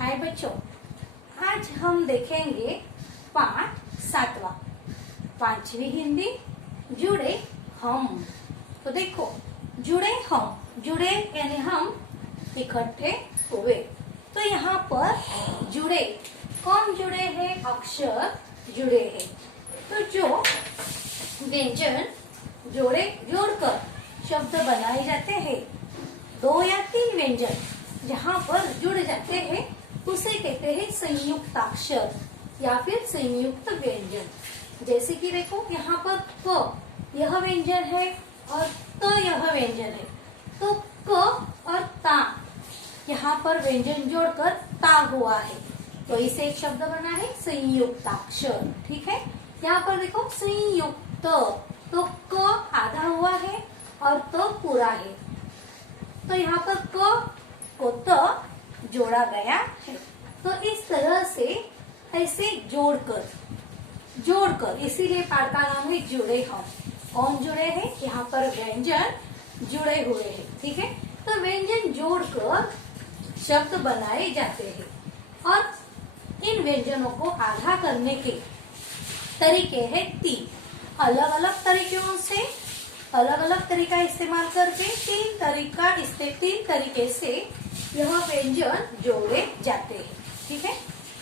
हाय बच्चों, आज हम देखेंगे पाठ 7वां, 5वीं हिंदी। जुड़े हम। तो देखो, जुड़े हम, जुड़े यानी हम इकट्ठे हुए। तो यहाँ पर जुड़े, कौन जुड़े हैं? अक्षर जुड़े हैं। तो जो व्यंजन जोड़कर शब्द बनाए जाते हैं, 2 या 3 व्यंजन जहाँ पर जुड़ जाते हैं उसे कहते हैं संयुक्ताक्षर या फिर संयुक्त व्यंजन। जैसे कि देखो, यहाँ पर क यह व्यंजन है और त यह व्यंजन है। तो क और ता यहाँ पर व्यंजन जोड़कर ता हुआ है, तो इसे एक शब्द बना है संयुक्ताक्षर। ठीक है, यहाँ पर देखो संयुक्त, तो क आधा हुआ है और त पूरा है। तो यहाँ पर क को त जोड़ा गया है। तो इस तरह से ऐसे जोड़कर इसीलिए पाठ का नाम है जुड़े हम। कौन जुड़े हैं? यहाँ पर व्यंजन जुड़े हुए हैं। ठीक है, तो व्यंजन जोड़कर शब्द बनाए जाते हैं और इन व्यंजनों को आधा करने के तरीके हैं 3। अलग अलग तरीकों से, अलग अलग तरीका इस्तेमाल करके 3 तरीके से यह व्यंजन जोड़े जाते हैं। ठीक है,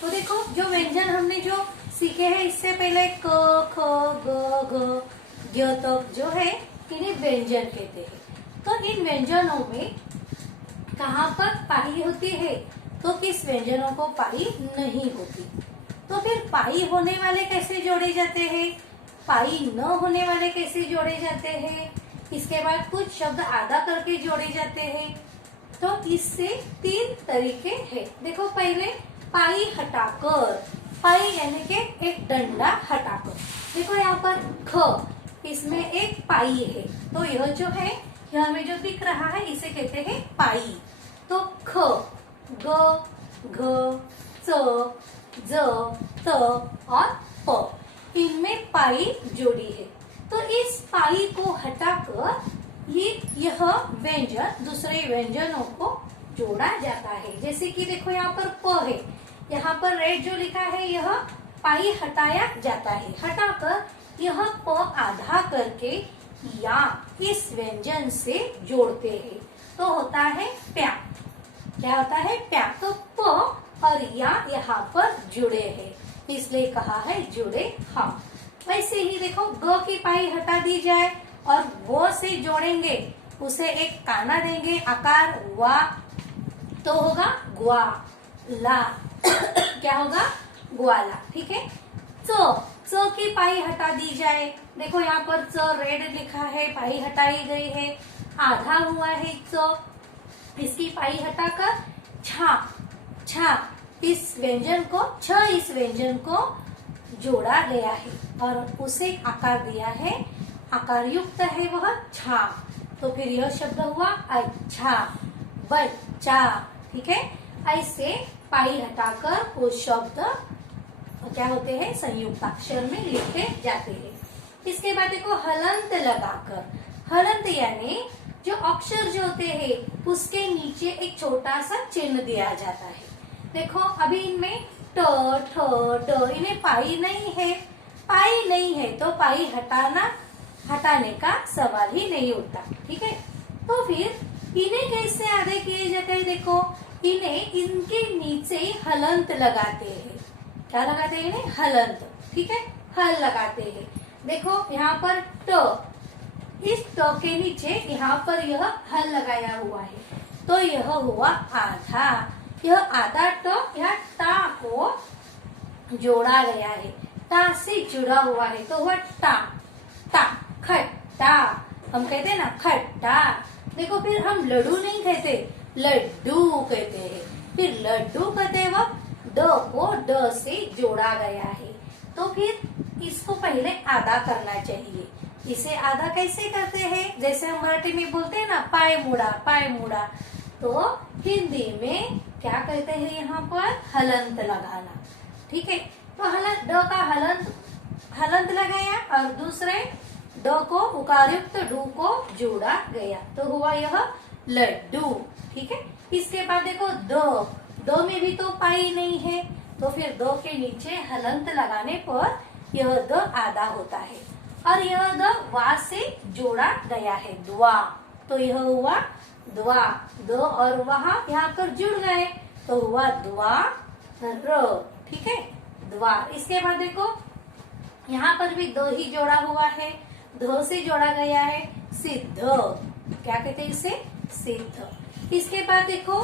तो देखो, जो व्यंजन हमने जो सीखे हैं इससे पहले क, ख, ग, घ, ज्ञ तक जो है इन्हें व्यंजन कहते हैं। तो इन व्यंजनों में कहाँ पर पाई होती है तो किस व्यंजनों को पाई नहीं होती। तो फिर पाई होने वाले कैसे जोड़े जाते हैं, पाई न होने वाले कैसे जोड़े जाते हैं, इसके बाद कुछ शब्द आधा करके जोड़े जाते हैं। तो इससे 3 तरीके हैं। देखो, पहले पाई हटाकर, पाई यानी कि एक डंडा हटाकर। देखो यहाँ पर ख, इसमें एक पाई है, तो यह जो है, यह हमें जो दिख रहा है इसे कहते हैं पाई। तो ख, ग, घ, च, ज, त और प, इनमें पाई जोड़ी है। तो इस पाई को हटाकर यह व्यंजन दूसरे व्यंजनों को जोड़ा जाता है। जैसे कि देखो, यहाँ पर प है, यहाँ पर रेड जो लिखा है यह पाई हटाया जाता है। हटाकर यह प आधा करके या इस व्यंजन से जोड़ते हैं, तो होता है प्या। क्या होता है? प्या। तो प और या यहाँ पर जुड़े हैं, इसलिए कहा है जुड़े हम। वैसे ही देखो, ग की पाई हटा दी जाए और वो से जोड़ेंगे, उसे एक काना देंगे आकार वा, तो होगा ग्वा ला। क्या होगा? ग्वाला। ठीक है, च की पाई हटा दी जाए। देखो यहाँ पर च रेड लिखा है, पाई हटाई गई है, आधा हुआ है च, इसकी पाई हटाकर छा इस व्यंजन को जोड़ा गया है और उसे आकार दिया है, आकार युक्त है वह छा। तो फिर यह शब्द हुआ अच्छा, बच्चा। ठीक है, ऐसे पाई हटाकर वो शब्द क्या होते हैं? संयुक्ताक्षर में लिखे जाते हैं। इसके बाद देखो, हलंत लगाकर। हलंत यानी जो अक्षर जो होते हैं उसके नीचे एक छोटा सा चिन्ह दिया जाता है। देखो, अभी इनमें ट, ठ, ड, इन्हें पाई नहीं है, तो पाई हटाने का सवाल ही नहीं उठता। ठीक है, तो फिर इन्हें कैसे आधे किए जाते हैं? देखो, इन्हें इनके नीचे हलंत लगाते हैं। क्या लगाते हैं? इन्हें हलंत। ठीक है, हल लगाते हैं। देखो यहाँ पर ट, इस ट के नीचे यहाँ पर यह हल लगाया हुआ है, तो यह हुआ आधा। यह आधा ट या टा को जोड़ा गया है, टा से जुड़ा हुआ है, तो हुआ टा। खट्टा, हम कहते हैं ना खट्टा। देखो, फिर हम लड्डू नहीं कहते, लड्डू कहते हैं। फिर लड्डू कहते वक्त ड को ड से जोड़ा गया है, तो फिर इसको पहले आधा करना चाहिए। इसे आधा कैसे करते हैं? जैसे हम मराठी में बोलते हैं ना पाय मुड़ा, तो हिंदी में क्या कहते हैं? यहाँ पर हलंत लगाना। ठीक है, तो ड का हलंत लगाया और दूसरे ड को उकारयुक्त डू को जोड़ा गया, तो हुआ यह लड्डू। ठीक है, इसके बाद देखो, द में भी तो पाई नहीं है, तो फिर द के नीचे हलंत लगाने पर यह द आधा होता है और यह द वा से जोड़ा गया है, द्वा, तो यह हुआ द्वा। द और वहा यहाँ पर जुड़ गए तो हुआ द्वा र, ठीक है, द्वार। इसके बाद देखो यहाँ पर भी द ही जोड़ा हुआ है, ध से जोड़ा गया है, सिद्ध, क्या कहते हैं इसे, सिद्ध। इसके बाद देखो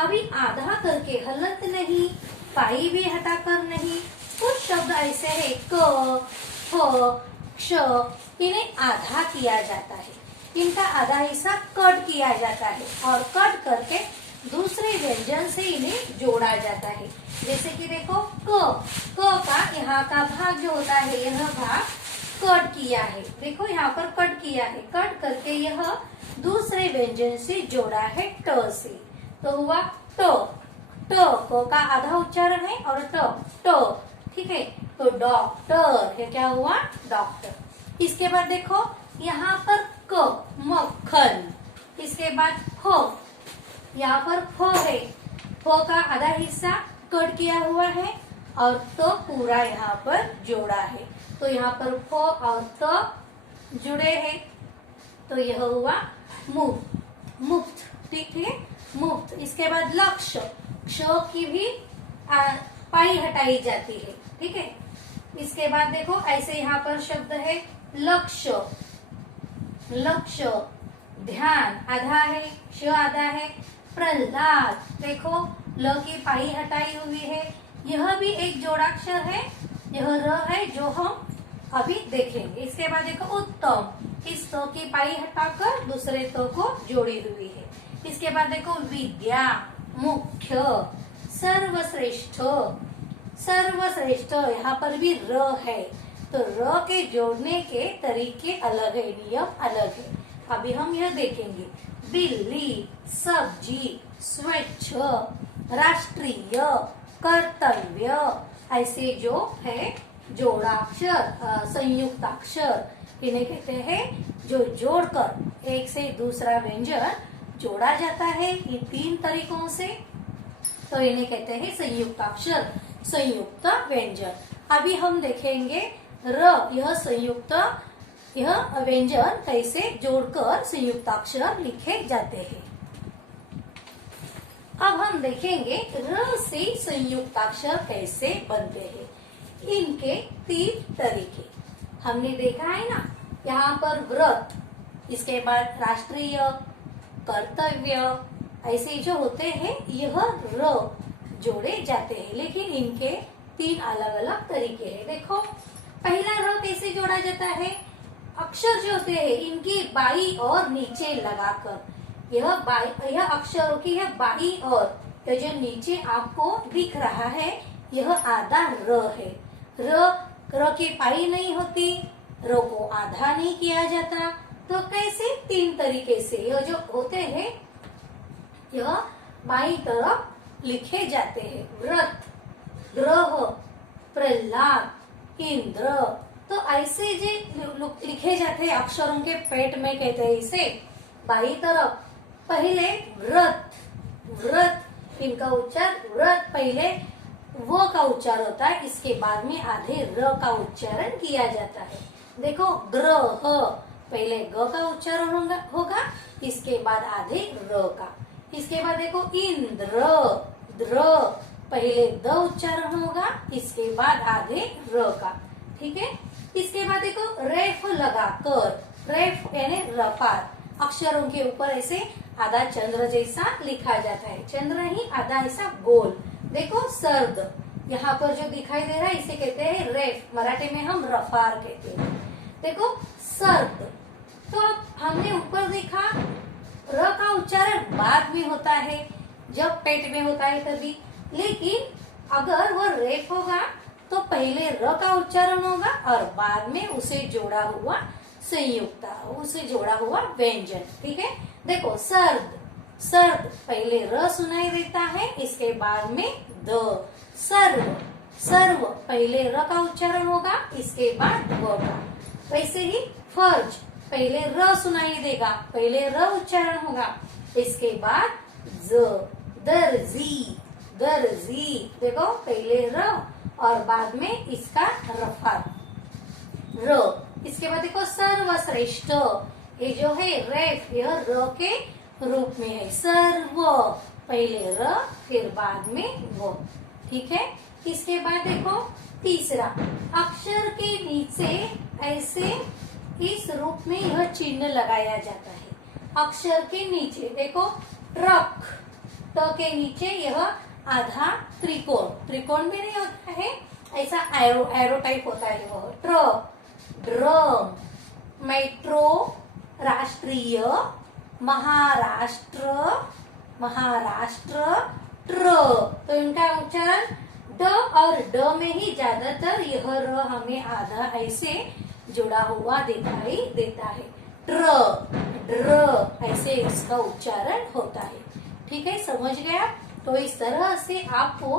अभी आधा करके हलंत नहीं, पाई भी हटाकर नहीं, कुछ शब्द ऐसे है क, फ, क्ष, इन्हें आधा किया जाता है, इनका आधा हिस्सा कट किया जाता है और कट करके दूसरे व्यंजन से इन्हें जोड़ा जाता है। जैसे कि देखो क का यहाँ का भाग जो होता है, यह भाग कट किया है, देखो यहाँ पर कट किया है, कट करके यह दूसरे व्यंजन से जोड़ा है ट से, तो हुआ ट। क का आधा उच्चारण है और ट, ठीक है, तो डॉक्टर, ये क्या हुआ, डॉक्टर। इसके बाद देखो यहाँ पर क, मक्खन। इसके बाद फ, यहाँ पर फ है, फ का आधा हिस्सा कट किया हुआ है और तो पूरा यहाँ पर जोड़ा है, तो यहाँ पर फ और त जुड़े हैं, तो यह हुआ मुक्त, मुक्त, ठीक है, मुक्त। इसके बाद लक्ष्य, क्ष की भी पाई हटाई जाती है, ठीक है। इसके बाद देखो ऐसे यहाँ पर शब्द है लक्ष्य, लक्ष्य, ध्यान आधा है, श आधा है, प्रहलाद, देखो ल की पाई हटाई हुई है, यह भी एक जोड़ाक्षर है, यह र है जो हम अभी देखेंगे। इसके बाद देखो उत्तम, इस तो की पाई हटाकर दूसरे तो को जोड़ी हुई है। इसके बाद देखो विद्या, मुख्य, सर्वश्रेष्ठ, सर्वश्रेष्ठ, यहाँ पर भी र है, तो र के जोड़ने के तरीके अलग है, नियम अलग है, अभी हम यह देखेंगे। बिल्ली, सब्जी, स्वच्छ, राष्ट्रीय, कर्तव्य, ऐसे जो है जोड़ाक्षर, संयुक्ताक्षर, इन्हें कहते हैं जो जोड़कर एक से दूसरा व्यंजन जोड़ा जाता है, ये तीन तरीकों से, तो इन्हें कहते हैं संयुक्ताक्षर, संयुक्त व्यंजन। अभी हम देखेंगे र, यह संयुक्त, यह व्यंजन कैसे जोड़कर संयुक्ताक्षर लिखे जाते हैं। अब हम देखेंगे र से संयुक्ताक्षर कैसे बनते हैं। इनके तीन तरीके हमने देखा है ना, यहाँ पर व्रत, इसके बाद राष्ट्रीय, कर्तव्य, ऐसे जो होते हैं यह र जोड़े जाते हैं, लेकिन इनके तीन अलग अलग तरीके हैं। देखो पहला र कैसे जोड़ा जाता है, अक्षर जो होते हैं इनकी बाई और नीचे लगाकर, यह अक्षरों की है बाई और, यह जो नीचे आपको दिख रहा है यह आधा र है। र की पाई नहीं होती, र को आधा नहीं किया जाता, तो कैसे, तीन तरीके से यह जो होते हैं यह बाई तरफ लिखे जाते हैं। व्रत, ग्रह, प्रहलाद, इंद्र, तो ऐसे जो लिखे जाते हैं अक्षरों के पेट में, कहते हैं इसे बाई तरफ। पहले व्रत, व्रत, इनका उच्चार व्रत, पहले वो का उच्चार होता है, इसके बाद में आधे र का उच्चारण किया जाता है। देखो ग्रह, पहले ग का उच्चारण होगा, इसके बाद आधे र का। इसके बाद देखो इंद्र, द्र, पहले द उच्चारण होगा, इसके बाद आधे र का, ठीक है। इसके बाद देखो रेफ लगाकर, रेफ यानी रफार, अक्षरों के ऊपर ऐसे आधा चंद्र जैसा लिखा जाता है, चंद्र ही आधा ऐसा गोल। देखो सर्द, यहाँ पर जो दिखाई दे रहा है इसे कहते हैं रेफ, मराठी में हम रफार कहते हैं। देखो सर्द, तो अब हमने ऊपर देखा र का उच्चारण बाद में होता है, जब पेट में होता है तभी, लेकिन अगर वो रेफ होगा तो पहले र का उच्चारण होगा और बाद में उसे जोड़ा हुआ संयुक्ता, उसे जोड़ा हुआ व्यंजन, ठीक है। देखो सर्द, सर्द, पहले र सुनाई देता है, इसके बाद में द। सर्व, सर्व, पहले र का उच्चारण होगा, इसके बाद व का। वैसे ही फर्ज, पहले र सुनाई देगा, पहले र उच्चारण होगा, इसके बाद ज। दर्जी, दर्जी, देखो पहले र और बाद में इसका रफा र। इसके बाद देखो सर्वश्रेष्ठ, ये जो है रेफ यह र के रूप में है। सर्व, पहले र फिर बाद में वो, ठीक है। इसके बाद देखो तीसरा, अक्षर के नीचे ऐसे इस रूप में यह चिन्ह लगाया जाता है। अक्षर के नीचे देखो ट्रक, ट के नीचे यह आधा त्रिकोण, त्रिकोण भी नहीं होता है, ऐसा एरो एरो टाइप होता है वह। ट्रक, ड्रम, मेट्रो, राष्ट्रीय, महाराष्ट्र, महाराष्ट्र, ट्र। तो इनका उच्चारण ड और ड में ही ज्यादातर यह र हमें आधा ऐसे जुड़ा हुआ दिखाई देता है। ट्र, ड्र, ऐसे इसका उच्चारण होता है। ठीक है, समझ गया। तो इस तरह से आपको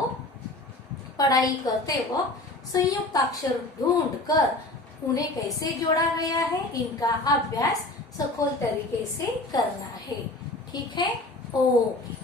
पढ़ाई करते वक्त संयुक्त अक्षर ढूंढ कर उन्हें कैसे जोड़ा गया है इनका अभ्यास सखोल तरीके से करना है। ठीक है, ओके।